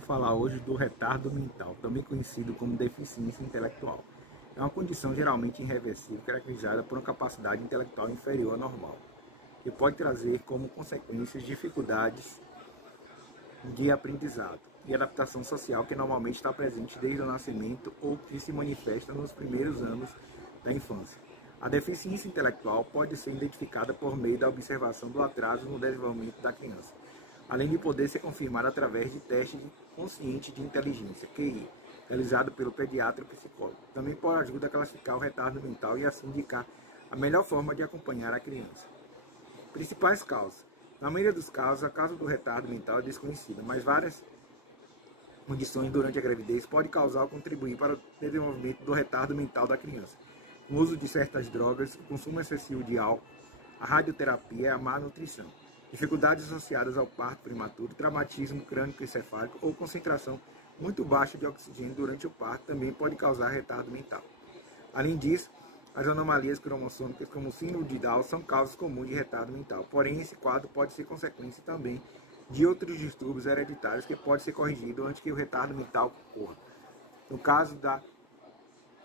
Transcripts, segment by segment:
Vou falar hoje do retardo mental, também conhecido como deficiência intelectual. É uma condição geralmente irreversível caracterizada por uma capacidade intelectual inferior à normal, que pode trazer como consequências dificuldades de aprendizado e adaptação social que normalmente está presente desde o nascimento ou que se manifesta nos primeiros anos da infância. A deficiência intelectual pode ser identificada por meio da observação do atraso no desenvolvimento da criança, além de poder ser confirmada através de testes consciente de inteligência, QI, realizado pelo pediatra e psicólogo. Também pode ajudar a classificar o retardo mental e assim indicar a melhor forma de acompanhar a criança. Principais causas. Na maioria dos casos, a causa do retardo mental é desconhecida, mas várias condições durante a gravidez podem causar ou contribuir para o desenvolvimento do retardo mental da criança. O uso de certas drogas, o consumo excessivo de álcool, a radioterapia e a má nutrição. Dificuldades associadas ao parto prematuro, traumatismo crânioencefálico ou concentração muito baixa de oxigênio durante o parto também pode causar retardo mental. Além disso, as anomalias cromossômicas, como o síndrome de Down, são causas comuns de retardo mental. Porém, esse quadro pode ser consequência também de outros distúrbios hereditários que pode ser corrigido antes que o retardo mental ocorra. No caso da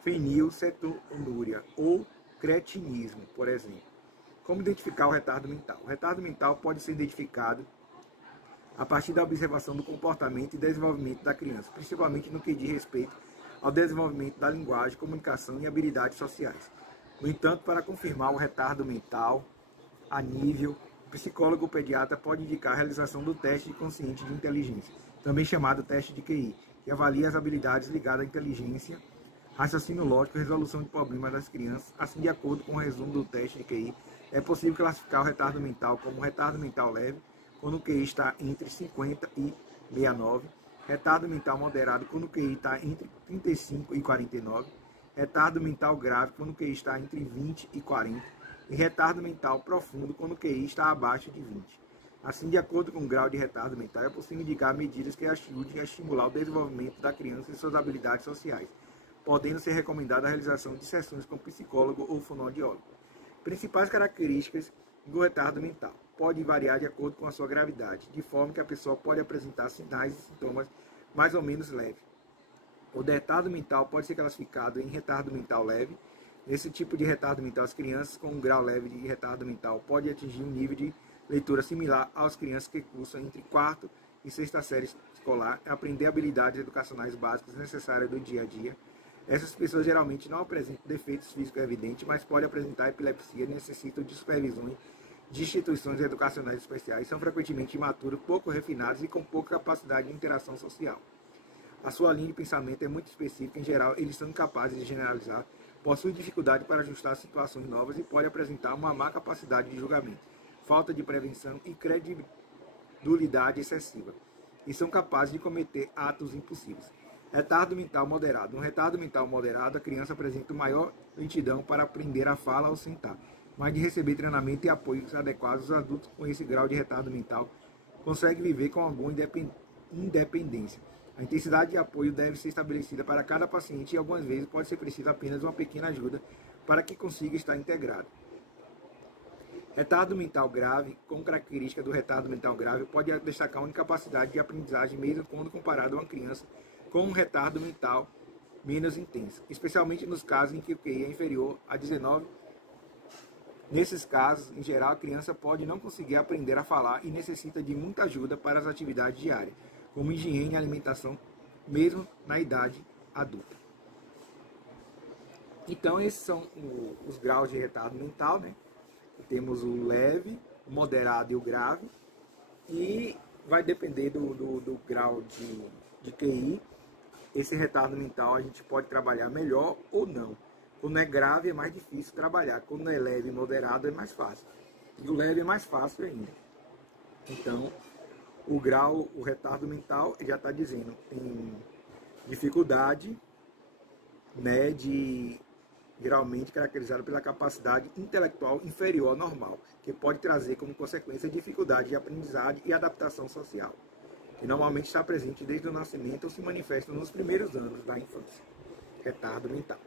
fenilcetonúria ou cretinismo, por exemplo. Como identificar o retardo mental? O retardo mental pode ser identificado a partir da observação do comportamento e desenvolvimento da criança, principalmente no que diz respeito ao desenvolvimento da linguagem, comunicação e habilidades sociais. No entanto, para confirmar o retardo mental a nível, o psicólogo ou pediatra pode indicar a realização do teste de consciente de inteligência, também chamado teste de QI, que avalia as habilidades ligadas à inteligência, raciocínio lógico e resolução de problemas das crianças. Assim, de acordo com o resumo do teste de QI, é possível classificar o retardo mental como retardo mental leve, quando o QI está entre 50 e 69, retardo mental moderado, quando o QI está entre 35 e 49, retardo mental grave, quando o QI está entre 20 e 40, e retardo mental profundo, quando o QI está abaixo de 20. Assim, de acordo com o grau de retardo mental, é possível indicar medidas que ajudem a estimular o desenvolvimento da criança e suas habilidades sociais, podendo ser recomendada a realização de sessões com psicólogo ou fonoaudiólogo. Principais características do retardo mental. Pode variar de acordo com a sua gravidade, de forma que a pessoa pode apresentar sinais e sintomas mais ou menos leves. O retardo mental pode ser classificado em retardo mental leve. Nesse tipo de retardo mental, as crianças com um grau leve de retardo mental podem atingir um nível de leitura similar às crianças que cursam entre 4ª e 6ª série escolar, aprender habilidades educacionais básicas necessárias do dia a dia. Essas pessoas geralmente não apresentam defeitos físicos evidentes, mas podem apresentar epilepsia e necessitam de supervisões de instituições educacionais especiais, são frequentemente imaturos, pouco refinados e com pouca capacidade de interação social. A sua linha de pensamento é muito específica, em geral eles são incapazes de generalizar, possuem dificuldade para ajustar situações novas e podem apresentar uma má capacidade de julgamento, falta de prevenção e credulidade excessiva, e são capazes de cometer atos impossíveis. Retardo mental moderado. No retardo mental moderado, a criança apresenta maior lentidão para aprender a falar ou sentar, mas de receber treinamento e apoios adequados, os adultos com esse grau de retardo mental conseguem viver com alguma independência. A intensidade de apoio deve ser estabelecida para cada paciente e algumas vezes pode ser preciso apenas uma pequena ajuda para que consiga estar integrado. Retardo mental grave, como característica do retardo mental grave, pode destacar uma incapacidade de aprendizagem mesmo quando comparado a uma criança com um retardo mental menos intenso, especialmente nos casos em que o QI é inferior a 19. Nesses casos, em geral, a criança pode não conseguir aprender a falar e necessita de muita ajuda para as atividades diárias, como higiene e alimentação, mesmo na idade adulta. Então, esses são os graus de retardo mental, né? Temos o leve, o moderado e o grave, e vai depender do grau de QI. Esse retardo mental a gente pode trabalhar melhor ou não. Quando é grave é mais difícil trabalhar, quando é leve e moderado é mais fácil. E o leve é mais fácil ainda. Então, o retardo mental já está dizendo, tem dificuldade, né, geralmente caracterizado pela capacidade intelectual inferior ao normal, que pode trazer como consequência dificuldade de aprendizagem e adaptação social, que normalmente está presente desde o nascimento ou se manifesta nos primeiros anos da infância. Retardo mental.